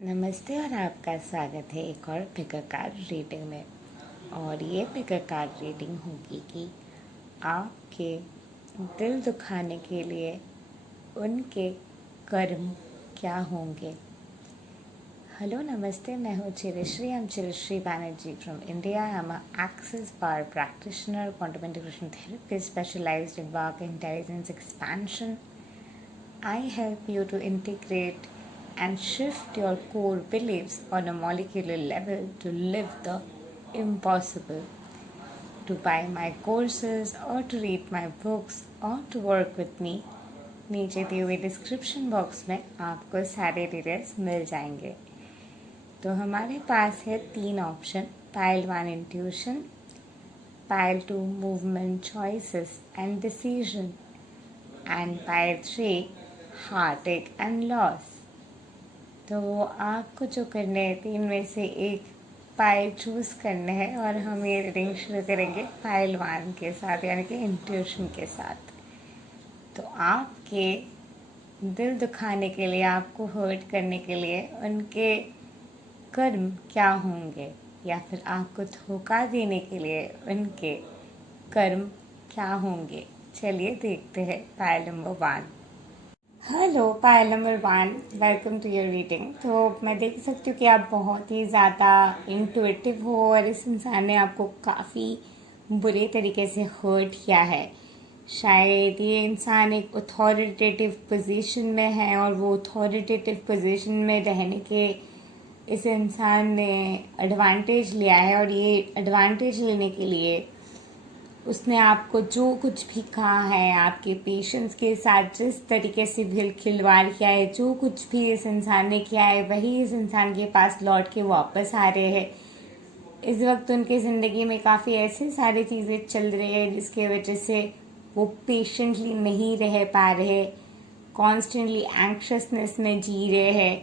नमस्ते और आपका स्वागत है एक और पिकर कार्ड रीडिंग में। और ये पिकर कार्ड रीडिंग होगी कि आपके दिल दुखाने के लिए उनके कर्म क्या होंगे। हेलो नमस्ते, मैं हूँ चिरश्री। I'm Chirashri Banerjee from India. I'm a Access Power practitioner, quantum integration therapist specialized in work intelligence expansion. I help you to integrate and shift your core beliefs on a molecular level to live the impossible. To buy my courses or to read my books or to work with me, नीचे दिए हुए description box में आपको सारे details मिल जाएंगे। तो हमारे पास है 3 option, pile 1 intuition, pile 2 movement choices and decision and pile 3 heartache and loss. तो आपको जो करने हैं 3 में से एक पाइल चूज़ करने हैं और हम ये रीडिंग शुरू करेंगे पाइल 1 के साथ, यानी कि इंट्यूशन के साथ। तो आपके दिल दुखाने के लिए, आपको हर्ट करने के लिए उनके कर्म क्या होंगे, या फिर आपको धोखा देने के लिए उनके कर्म क्या होंगे। चलिए देखते हैं pile number 1। Hello pile number 1, welcome to your reading. तो मैं देख सकती हूँ कि आप बहुत ही ज़्यादा इंट्यूटिव हो और इस इंसान ने आपको काफ़ी बुरे तरीके से हर्ट किया है। शायद ये इंसान एक अथॉरिटेटिव पोजीशन में है और वो अथॉरिटेटिव पोजीशन में रहने के इस इंसान ने एडवांटेज लिया है, और ये एडवांटेज लेने के लिए उसने आपको जो कुछ भी कहा है, आपके पेशेंस के साथ जिस तरीके से भी खिलवाड़ किया है, जो कुछ भी इस इंसान ने किया है वही इस इंसान के पास लौट के वापस आ रहे हैं। इस वक्त उनकी ज़िंदगी में काफ़ी ऐसे सारी चीज़ें चल रही है जिसके वजह से वो पेशेंटली नहीं रह पा रहे, कॉन्स्टेंटली एंक्शसनेस में जी रहे हैं।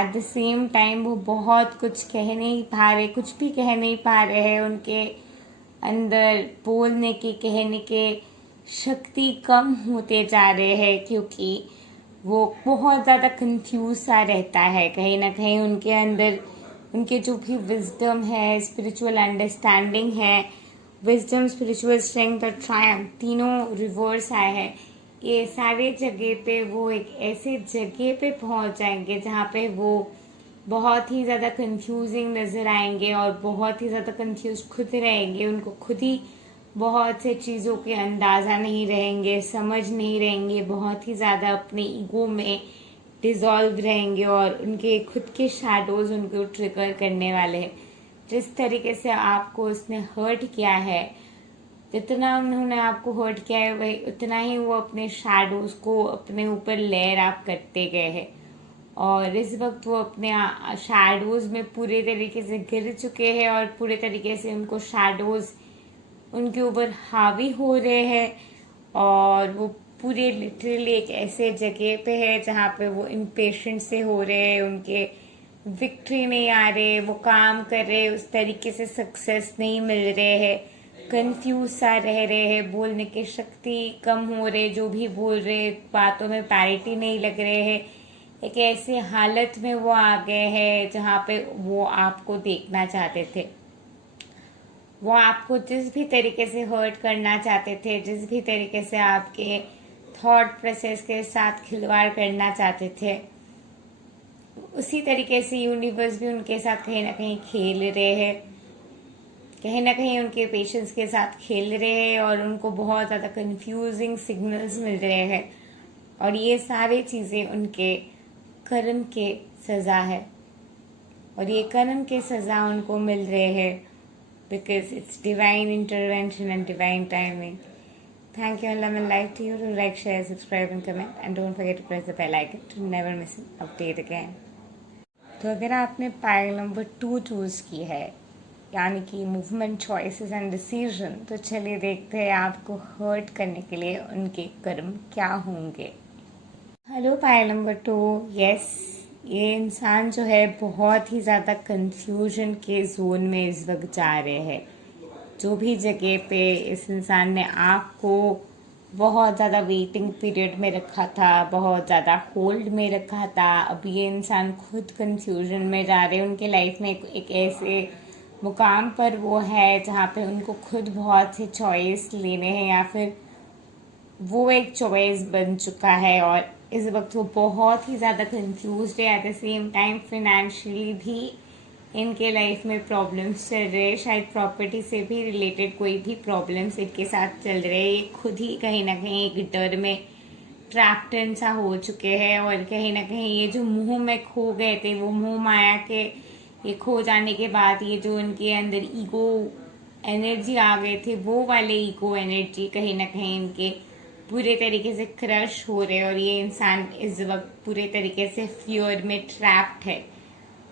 एट द सेम टाइम वो बहुत कुछ कह नहीं पा रहे, कुछ भी कह नहीं पा रहे हैं। उनके अंदर बोलने के, कहने के शक्ति कम होते जा रहे हैं, क्योंकि वो बहुत ज़्यादा कंफ्यूज सा रहता है। कहीं ना कहीं उनके अंदर उनके जो भी विजडम है, स्पिरिचुअल अंडरस्टैंडिंग है, विजडम, स्पिरिचुअल स्ट्रेंथ और ट्रायम्फ, तीनों रिवर्स आए हैं। ये सारे जगह पे वो एक ऐसे जगह पे पहुंच जाएंगे जहाँ पे वो बहुत ही ज़्यादा कंफ्यूजिंग नज़र आएंगे और बहुत ही ज़्यादा कंफ्यूज खुद रहेंगे। उनको खुद ही बहुत से चीज़ों के अंदाज़ा नहीं रहेंगे, समझ नहीं रहेंगे, बहुत ही ज़्यादा अपने ईगो में डिज़ोल्व रहेंगे और उनके खुद के शैडोज उनको ट्रिगर करने वाले हैं। जिस तरीके से आपको उसने हर्ट किया है, जितना उन्होंने आपको हर्ट किया है वही उतना ही वो अपने शैडोज को अपने ऊपर लेयर अप करते गए हैं। और इस वक्त वो अपने शैडोज में पूरे तरीके से गिर चुके हैं और पूरे तरीके से उनको शैडोज उनके ऊपर हावी हो रहे हैं। और वो पूरे लिटरली एक ऐसे जगह पे है जहाँ पे वो इम्पेशेंट से हो रहे हैं, उनके विक्ट्री नहीं आ रहे, वो काम कर रहे उस तरीके से सक्सेस नहीं मिल रहे हैं, कंफ्यूज सा रह रहे हैं, बोलने की शक्ति कम हो रहे, जो भी बोल रहे बातों में पैरिटी नहीं लग रहे हैं। एक ऐसी हालत में वो आ गए हैं जहाँ पे वो आपको देखना चाहते थे, वो आपको जिस भी तरीके से हर्ट करना चाहते थे, जिस भी तरीके से आपके थॉट प्रोसेस के साथ खिलवाड़ करना चाहते थे, उसी तरीके से यूनिवर्स भी उनके साथ कहीं ना कहीं खेल रहे हैं, कहीं ना कहीं उनके पेशेंस के साथ खेल रहे हैं और उनको बहुत ज़्यादा कंफ्यूजिंग सिग्नल्स मिल रहे हैं। और ये सारी चीज़ें उनके कर्म के सज़ा है, और ये कर्म के सज़ा उनको मिल रहे हैं because it's divine intervention and divine timing. Thank you and love and life to you. To like, share, subscribe and comment, and don't forget to press the bell icon to never miss an update again. तो अगर आपने pile number 2 choose की है, यानी कि movement choices and decision, तो चलिए देखते हैं आपको हर्ट करने के लिए उनके कर्म क्या होंगे। हेलो पाइल नंबर 2, यस, ये इंसान जो है बहुत ही ज़्यादा कंफ्यूजन के जोन में इस वक्त जा रहे हैं। जो भी जगह पे इस इंसान ने आपको बहुत ज़्यादा वेटिंग पीरियड में रखा था, बहुत ज़्यादा होल्ड में रखा था। अब ये इंसान खुद कंफ्यूजन में जा रहे हैं। उनके लाइफ में एक ऐसे मुकाम पर वो है जहाँ पे उनको खुद बहुत से चॉइस लेने हैं, या फिर वो एक चॉइस बन चुका है और इस वक्त वो बहुत ही ज़्यादा कंफ्यूज है। At the same time financially भी इनके लाइफ में प्रॉब्लम्स चल रहे हैं, शायद प्रॉपर्टी से भी रिलेटेड कोई भी प्रॉब्लम्स इनके साथ चल रहे हैं। ये खुद ही कहीं ना कहीं एक डर में ट्रैप्ड सा हो चुके हैं, और कहीं ना कहीं ये जो मुंह में खो गए थे, वो मुंह माया के ये खो जाने के बाद ये जो उनके अंदर ईगो एनर्जी आ गए थे, वो वाले ईगो एनर्जी कहीं ना कहीं इनके पूरे तरीके से क्रश हो रहे, और ये इंसान इस वक्त पूरे तरीके से फियर में ट्रैप्ड है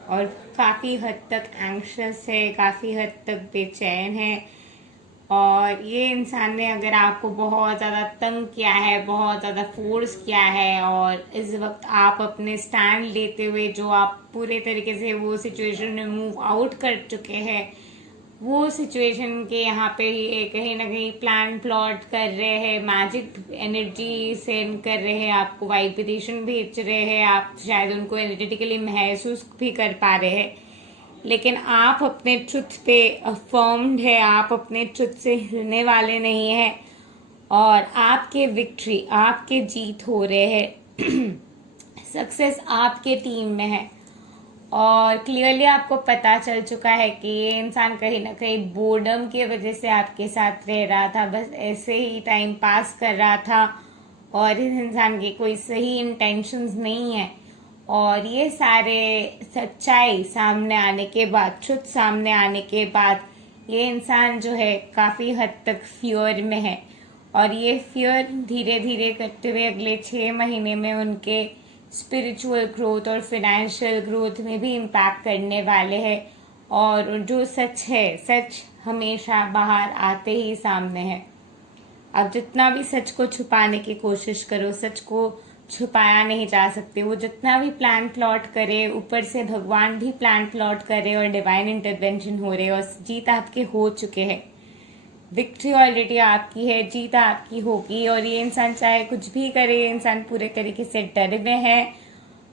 और काफ़ी हद तक एंग्शियस है, काफ़ी हद तक बेचैन है। और ये इंसान ने अगर आपको बहुत ज़्यादा तंग किया है, बहुत ज़्यादा फोर्स किया है, और इस वक्त आप अपने स्टैंड लेते हुए जो आप पूरे तरीके से वो सिचुएशन में मूव आउट कर चुके हैं, वो सिचुएशन के यहाँ पे ये कहीं ना कहीं प्लान प्लॉट कर रहे हैं, मैजिक एनर्जी सेंड कर रहे हैं, आपको वाइब्रेशन भेज रहे हैं, आप शायद उनको एनर्जेटिकली महसूस भी कर पा रहे हैं। लेकिन आप अपने ट्रुथ पे अफर्म्ड है, आप अपने ट्रुथ से हिलने वाले नहीं हैं, और आपके विक्ट्री, आपके जीत हो रहे हैं। सक्सेस आपके टीम में है, और क्लियरली आपको पता चल चुका है कि ये इंसान कहीं ना कहीं बोर्डम की वजह से आपके साथ रह रहा था, बस ऐसे ही टाइम पास कर रहा था, और इस इंसान की कोई सही इंटेंशंस नहीं है। और ये सारे सच्चाई सामने आने के बाद, ट्रुथ सामने आने के बाद, ये इंसान जो है काफ़ी हद तक फियर में है, और ये फियर धीरे धीरे करते हुए अगले 6 महीने में उनके स्पिरिचुअल ग्रोथ और फाइनेंशियल ग्रोथ में भी इम्पैक्ट करने वाले हैं। और जो सच है, सच हमेशा बाहर आते ही सामने है। आप जितना भी सच को छुपाने की कोशिश करो, सच को छुपाया नहीं जा सकते। वो जितना भी प्लान प्लॉट करे, ऊपर से भगवान भी प्लान प्लॉट करे और डिवाइन इंटरवेंशन हो रहे, और जीत आपके हो चुके हैं। विक्ट्री ऑलरेडी आपकी है, जीत आपकी होगी। और ये इंसान चाहे कुछ भी करे, ये इंसान पूरे तरीके से डर में है,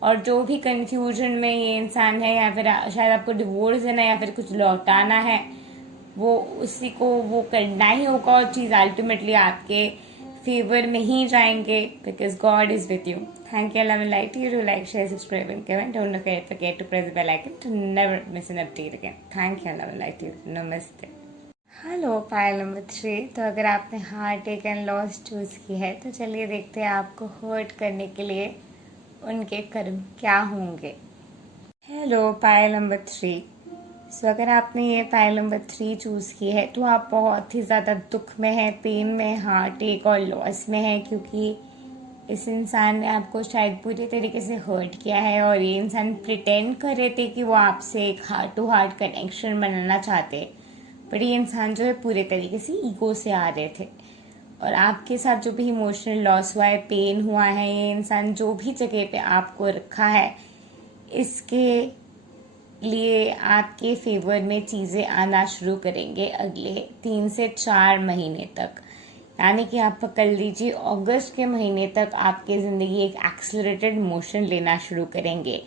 और जो भी कंफ्यूजन में ये इंसान है, या फिर शायद आपको डिवोर्स देना या फिर कुछ लौटाना है, वो उसी को वो करना ही होगा, और चीज़ अल्टीमेटली आपके फेवर में ही जाएंगे, because God is with you. Thank you, love and light you, do like, share, subscribe and comment, don't forget to press the bell icon to never miss an update again. Thank you, love and light you, नमस्ते। Hello, pile number 3। तो अगर आपने heart take and loss choose की है, तो चलिए देखते हैं आपको हर्ट करने के लिए उनके कर्म क्या होंगे। Hello, pile number 3। सो अगर आपने ये पायल नंबर 3 चूज़ की है, तो आप बहुत ही ज़्यादा दुख में हैं, पेन में, हार्ट टेक और लॉस में हैं, क्योंकि इस इंसान ने आपको शायद पूरी तरीके से हर्ट किया है, और ये इंसान प्रिटेंड कर रहे थे कि वो आपसे एक हार्ट टू हार्ट कनेक्शन बनाना चाहते, बट ये इंसान जो है पूरे तरीके से ईगो से आ रहे थे। और आपके साथ जो भी इमोशनल लॉस हुआ है, पेन हुआ है, ये इंसान जो भी जगह पे आपको रखा है, इसके लिए आपके फेवर में चीज़ें आना शुरू करेंगे अगले 3 से 4 महीने तक। यानी कि आप पकड़ लीजिए, अगस्त के महीने तक आपकी ज़िंदगी एक एक्सेलरेटेड मोशन लेना शुरू करेंगे,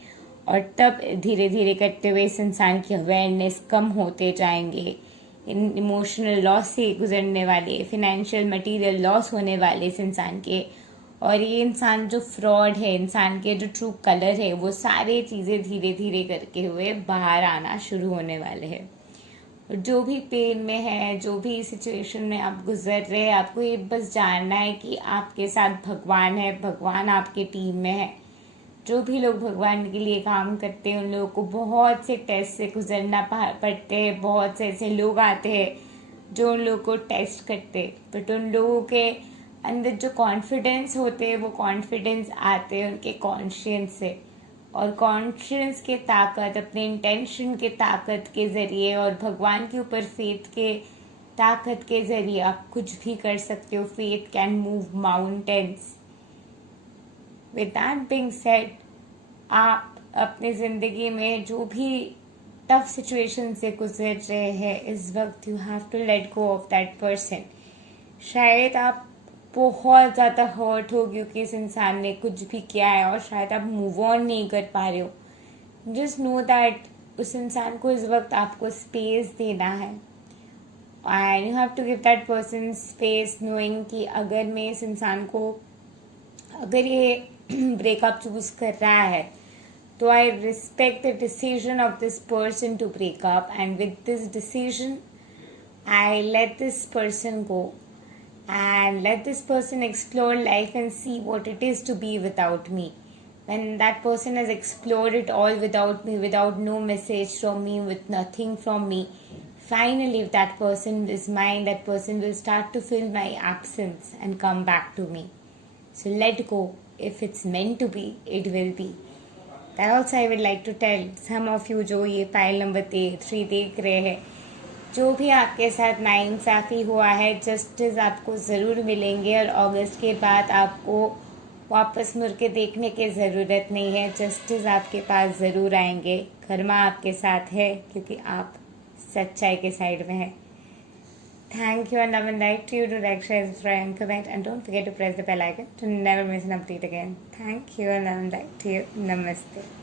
और तब धीरे धीरे करते हुए इस इंसान की अवेयरनेस कम होते जाएंगे। इमोशनल लॉस से गुजरने वाले, फाइनेंशियल मटेरियल लॉस होने वाले इस इंसान के, और ये इंसान जो फ्रॉड है, इंसान के जो ट्रू कलर है, वो सारे चीज़ें धीरे धीरे करके हुए बाहर आना शुरू होने वाले हैं। जो भी पेन में है, जो भी सिचुएशन में आप गुजर रहे हैं, आपको ये बस जानना है कि आपके साथ भगवान है, भगवान आपके टीम में है। जो भी लोग भगवान के लिए काम करते हैं, उन लोगों को बहुत से टेस्ट से गुजरना पड़ते हैं। बहुत से ऐसे लोग आते हैं जो उन लोगों को टेस्ट करते, बट उन लोगों के अंदर जो कॉन्फिडेंस होते हैं, वो कॉन्फिडेंस आते हैं उनके कॉन्शियंस से, और कॉन्शियंस के ताकत, अपने इंटेंशन के ताकत के ज़रिए, और भगवान के ऊपर फेथ के ताकत के ज़रिए आप कुछ भी कर सकते हो। Faith can move mountains. With that being said, आप अपनी ज़िंदगी में जो भी टफ सिचुएशन से गुजर रहे हैं इस वक्त, you have to let go of that person. शायद आप बहुत ज़्यादा हर्ट हो क्योंकि इस इंसान ने कुछ भी किया है और शायद आप मूव ऑन नहीं कर पा रहे हो। जस्ट नो दैट उस इंसान को इस वक्त आपको स्पेस देना है and you have to give that person space, knowing कि अगर मैं इस इंसान को, अगर ये ब्रेकअप चूज कर रहा है तो I respect the decision of this person to break up and with this decision I let this person go and let this person explore life and see what it is to be without me. When that person has explored it all without me, without no message from me, with nothing from me, finally, if that person is mine, that person will start to feel my absence and come back to me. So let go. If it's meant to be, it will be. That also I would like to tell some of you जो ये file number 3 देख रहे हैं, जो भी आपके साथ नाइंसाफ़ी हुआ है, जस्टिस आपको ज़रूर मिलेंगे और अगस्त के बाद आपको वापस मुड़ के देखने की ज़रूरत नहीं है। जस्टिस आपके पास ज़रूर आएंगे। कर्मा आपके साथ है क्योंकि आप सच्चाई के साइड में हैं। Thank you and love and light to you. Do like, share, subscribe and comment and don't forget to press the bell icon to never miss an update again. Thank you and love and light to you. Namaste.